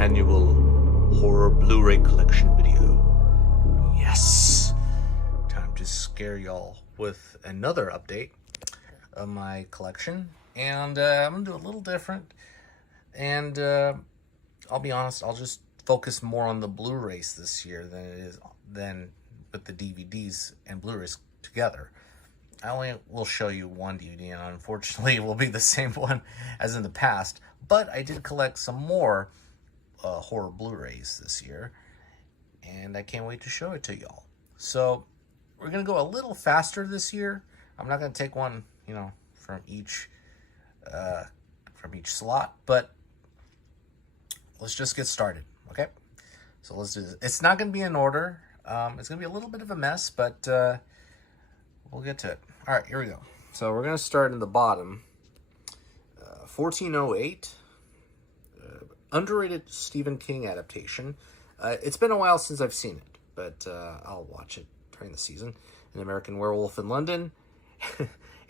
annual Horror Blu-Ray Collection video. Yes! Time to scare y'all with another update of my collection. And I'm going to do a little different. And I'll be honest, I'll just focus more on the Blu-rays this year than with the DVDs and Blu-rays together. I only will show you one DVD, and unfortunately it will be the same one as in the past. But I did collect some more horror Blu-rays this year, and I can't wait to show it to y'all. So we're going to go a little faster this year. I'm not going to take one, from each slot, but let's just get started, okay? So let's do this. It's not going to be in order. It's going to be a little bit of a mess, but we'll get to it. All right, here we go. So we're going to start in the bottom. 1408, underrated Stephen King adaptation. It's been a while since I've seen it, but I'll watch it during the season. An American Werewolf in London.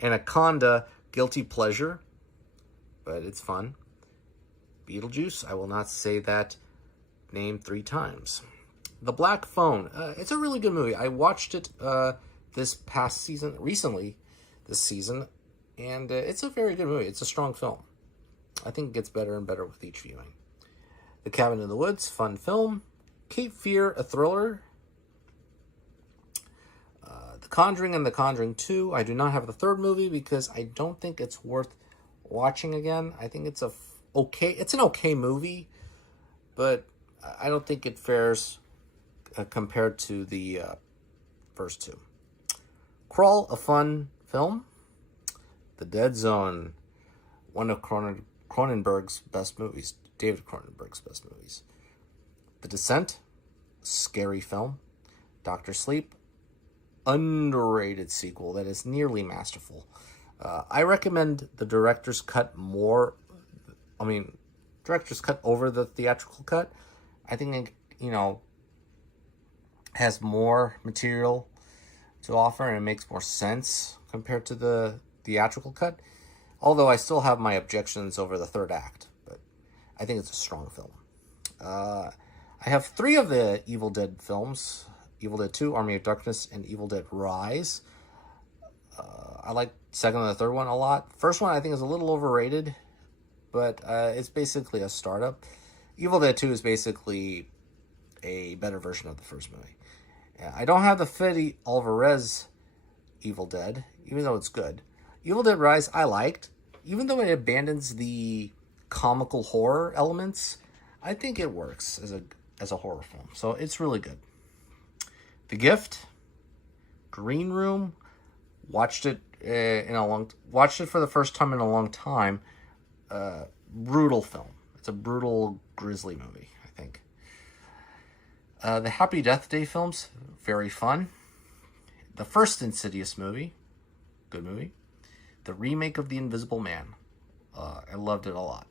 Anaconda, guilty pleasure, but it's fun. Beetlejuice, I will not say that name 3 times. The Black Phone, it's a really good movie. I watched it this past season, recently this season, and it's a very good movie. It's a strong film. I think it gets better and better with each viewing. The Cabin in the Woods, fun film. Cape Fear, a thriller. The Conjuring and The Conjuring 2. I do not have the third movie because I don't think it's worth watching again. I think it's it's an okay movie, but I don't think it fares compared to the first 2. Crawl, a fun film. The Dead Zone, one of Cronenberg's best movies. David Cronenberg's best movies. The Descent, scary film. Doctor Sleep, underrated sequel that is nearly masterful. I recommend the director's cut more. Director's cut over the theatrical cut. I think it, has more material to offer, and it makes more sense compared to the theatrical cut. Although I still have my objections over the third act, but I think it's a strong film. I have 3 of the Evil Dead films: Evil Dead 2, Army of Darkness, and Evil Dead Rise. I like the second and the third one a lot. First one I think is a little overrated, but it's basically a startup. Evil Dead 2 is basically a better version of the first movie. I don't have the Fede Alvarez Evil Dead, even though it's good. Evil Dead Rise I liked. Even though it abandons the comical horror elements, I think it works as a horror film. So it's really good. The Gift, Green Room, watched it for the first time in a long time. Brutal film. It's a brutal, grisly movie, I think. The Happy Death Day films, very fun. The first Insidious movie, good movie. The remake of The Invisible Man, I loved it a lot.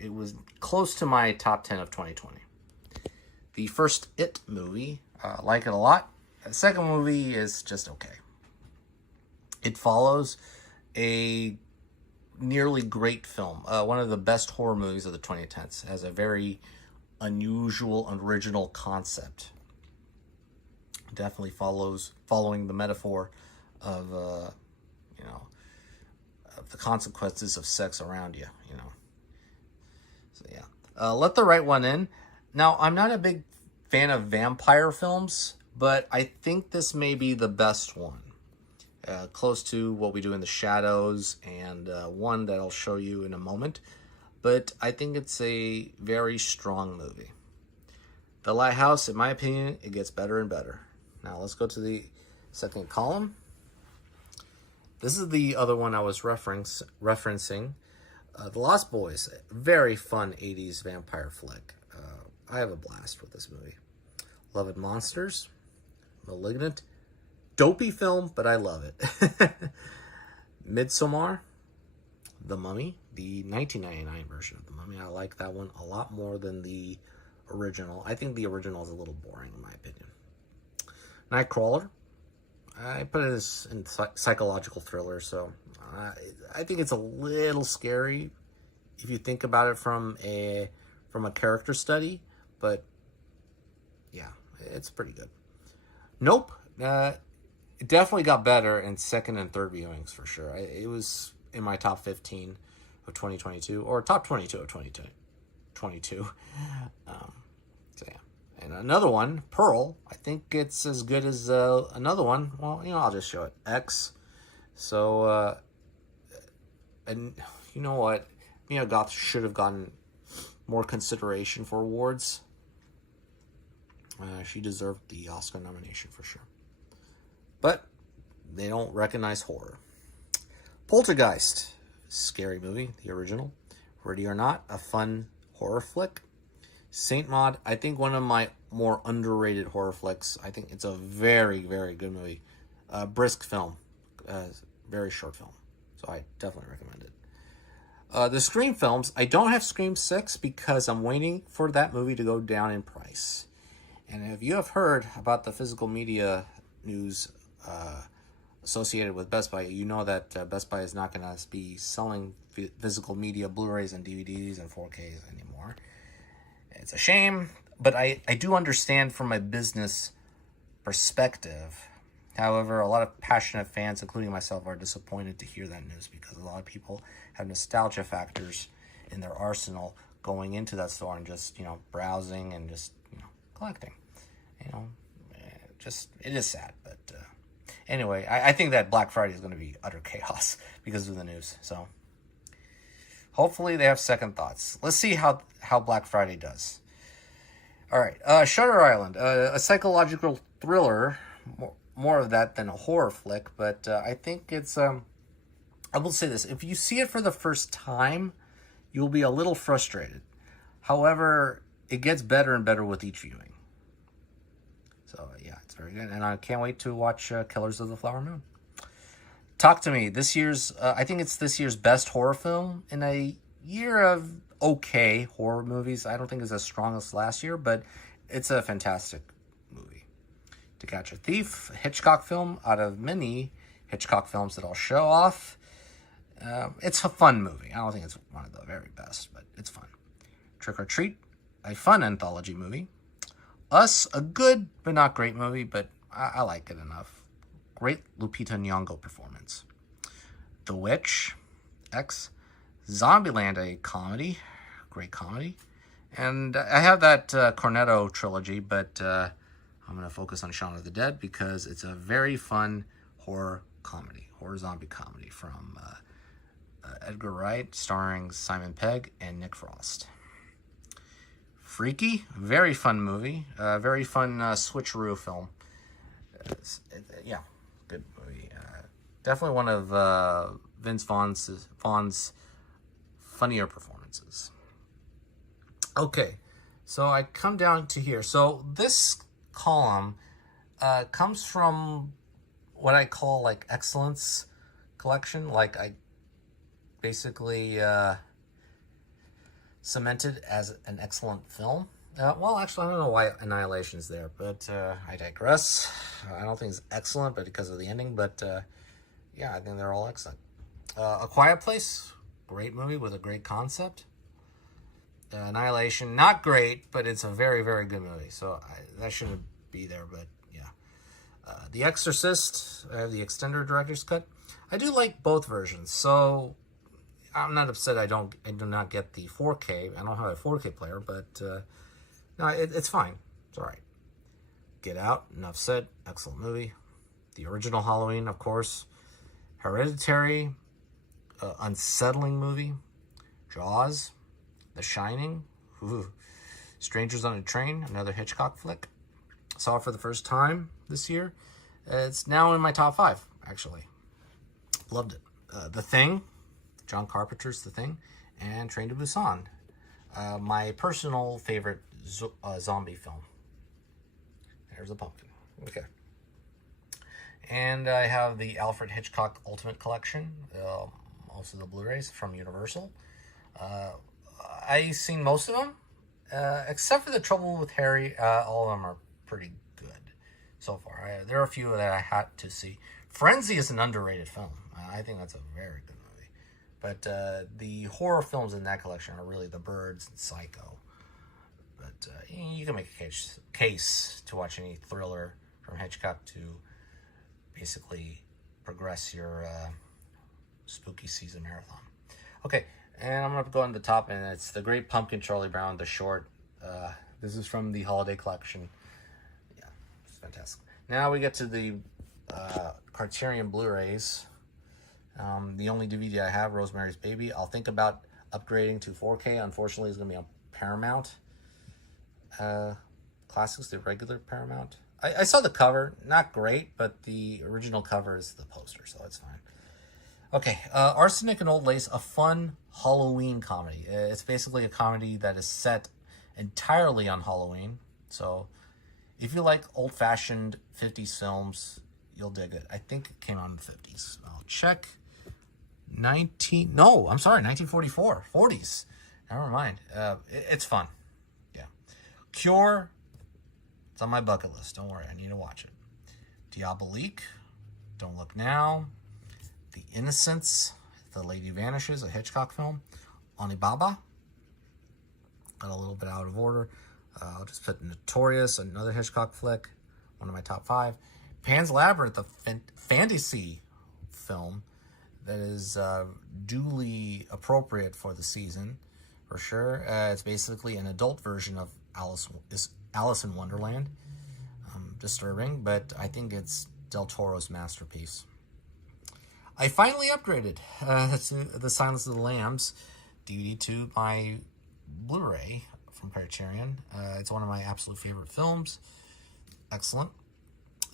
It was close to my top 10 of 2020. The first It movie, like it a lot. The second movie is just okay. It follows a nearly great film. One of the best horror movies of the 2010s. It has a very unusual, original concept. Definitely following the metaphor of of the consequences of sex around you. So yeah, Let the Right One In. Now, I'm not a big fan of vampire films, but I think this may be the best one. Close to What We Do in the Shadows, and one that I'll show you in a moment. But I think it's a very strong movie. The Lighthouse, in my opinion, it gets better and better. Now let's go to the second column. This is the other one I was referencing. The Lost Boys, very fun 80s vampire flick. I have a blast with this movie. Love and Monsters, Malignant, dopey film, but I love it. Midsommar, The Mummy, the 1999 version of The Mummy. I like that one a lot more than the original. I think the original is a little boring in my opinion. Nightcrawler, I put it as in psychological thriller, so I think it's a little scary if you think about it from from a character study, but yeah, it's pretty good. Nope. It definitely got better in second and third viewings for sure. It was in my top 15 of 2022, or top 22 of 2022. So yeah. And another one, Pearl, I think it's as good as another one. Well, I'll just show it. X. So, and you know what? Mia Goth should have gotten more consideration for awards. She deserved the Oscar nomination for sure. But they don't recognize horror. Poltergeist, scary movie, the original. Ready or Not, a fun horror flick. Saint Maud, I think one of my more underrated horror flicks. I think it's a very, very good movie. Brisk film. Very short film. So I definitely recommend it. The Scream films, I don't have Scream 6 because I'm waiting for that movie to go down in price. And if you have heard about the physical media news associated with Best Buy, you know that Best Buy is not going to be selling physical media Blu-rays and DVDs and 4Ks anymore. It's a shame, but I do understand from a business perspective. However, a lot of passionate fans, including myself, are disappointed to hear that news because a lot of people have nostalgia factors in their arsenal going into that store and just, browsing and just, collecting. It is sad, but anyway, I think that Black Friday is going to be utter chaos because of the news. So hopefully they have second thoughts. Let's see how Black Friday does. All right, Shutter Island, a psychological thriller, more of that than a horror flick, but I think it's, I will say this, if you see it for the first time, you'll be a little frustrated. However, it gets better and better with each viewing. So yeah, it's very good, and I can't wait to watch Killers of the Flower Moon. Talk to Me, I think it's this year's best horror film in a year of okay horror movies. I don't think it's as strong as last year, but it's a fantastic movie. To Catch a Thief, a Hitchcock film out of many Hitchcock films that I'll show off. It's a fun movie. I don't think it's one of the very best, but it's fun. Trick or Treat, a fun anthology movie. Us, a good but not great movie, but I like it enough. Great Lupita Nyong'o performance. The Witch, X. Zombieland, a comedy. Great comedy. And I have that Cornetto trilogy, but I'm going to focus on Shaun of the Dead because it's a very fun horror zombie comedy from Edgar Wright, starring Simon Pegg and Nick Frost. Freaky, very fun movie, very fun switcheroo film. Yeah, good movie. Definitely one of Vince Vaughn's funnier performances. Okay, so I come down to here. So this column comes from what I call like excellence collection. Like I basically cemented as an excellent film. Well, actually, I don't know why Annihilation's there, but I digress. I don't think it's excellent, but because of the ending. But yeah, I think they're all excellent. A Quiet Place, great movie with a great concept. Annihilation, not great, but it's a very, very good movie. So that shouldn't be there, but yeah. The Exorcist, I have the extended director's cut. I do like both versions, so I'm not upset I do not get the 4K. I don't have a 4K player, but no, it's fine. It's all right. Get Out, enough said. Excellent movie. The original Halloween, of course. Hereditary, unsettling movie. Jaws, The Shining, Strangers on a Train, another Hitchcock flick. Saw it for the first time this year. It's now in my top 5, actually. Loved it. The Thing, John Carpenter's The Thing, and Train to Busan, my personal favorite zombie film. There's a pumpkin. Okay. And I have the Alfred Hitchcock Ultimate Collection, most of the Blu-rays from Universal. I've seen most of them, except for The Trouble with Harry. All of them are pretty good so far. There are a few that I had to see. Frenzy is an underrated film. I think that's a very good movie. But the horror films in that collection are really The Birds and Psycho. but you can make a case to watch any thriller from Hitchcock to basically progress your spooky season marathon. Okay, and I'm gonna go on the top, and it's The Great Pumpkin, Charlie Brown, the short. This is from the holiday collection. Yeah, it's fantastic. Now we get to the Criterion Blu-rays. The only DVD I have, Rosemary's Baby. I'll think about upgrading to 4K. Unfortunately, it's going to be on Paramount Classics, the regular Paramount. I saw the cover. Not great, but the original cover is the poster, so it's fine. Okay, Arsenic and Old Lace, a fun Halloween comedy. It's basically a comedy that is set entirely on Halloween. So if you like old-fashioned 50s films, you'll dig it. I think it came out in the 50s. I'll check. 1944. 40s. Never mind. It's fun. Yeah. Cure. It's on my bucket list. Don't worry. I need to watch it. Diabolique. Don't Look Now. The Innocents. The Lady Vanishes, a Hitchcock film. Onibaba. Got a little bit out of order. I'll just put Notorious, another Hitchcock flick. One of my top 5. Pan's Labyrinth, a fantasy film that is duly appropriate for the season, for sure. It's basically an adult version of Alice in Wonderland. Disturbing, but I think it's Del Toro's masterpiece. I finally upgraded The Silence of the Lambs DVD to my Blu-ray from Criterion. It's one of my absolute favorite films. Excellent.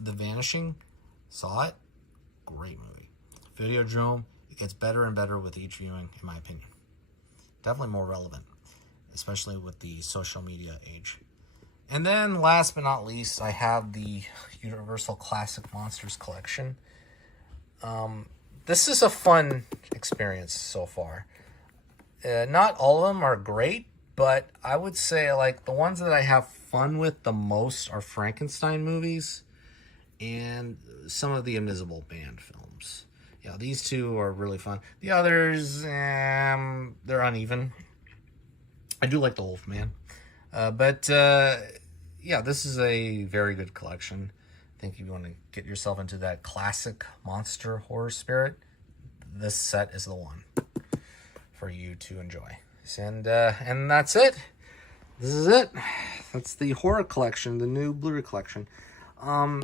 The Vanishing, saw it. Great movie. Videodrome, it gets better and better with each viewing, in my opinion. Definitely more relevant, especially with the social media age. And then, last but not least, I have the Universal Classic Monsters Collection. This is a fun experience so far. Not all of them are great, but I would say like the ones that I have fun with the most are Frankenstein movies and some of the Invisible Band films. Yeah, these two are really fun. The others, they're uneven. I do like the Wolfman. But yeah, this is a very good collection. I think if you want to get yourself into that classic monster horror spirit, this set is the one for you to enjoy. And that's it. This is it. That's the horror collection, the new Blu-ray collection. I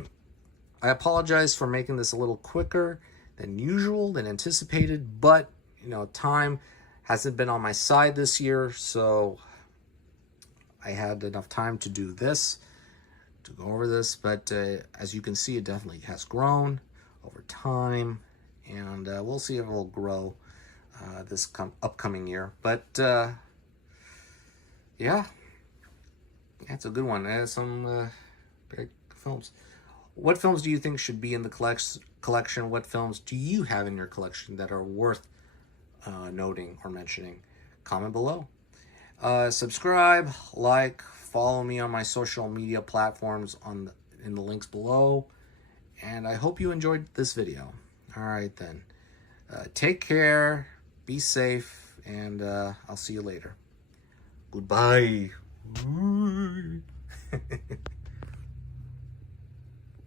apologize for making this a little quicker than usual, than anticipated, but, you know, time hasn't been on my side this year, so I had enough time to do this, to go over this, but as you can see, it definitely has grown over time, and we'll see if it will grow this upcoming year. But yeah, it's a good one. It has some great films. What films do you think should be in the collection? What films do you have in your collection that are worth noting or mentioning? Comment below. Subscribe, like, follow me on my social media platforms in the links below. And I hope you enjoyed this video. All right, then. Take care, be safe, and I'll see you later. Goodbye.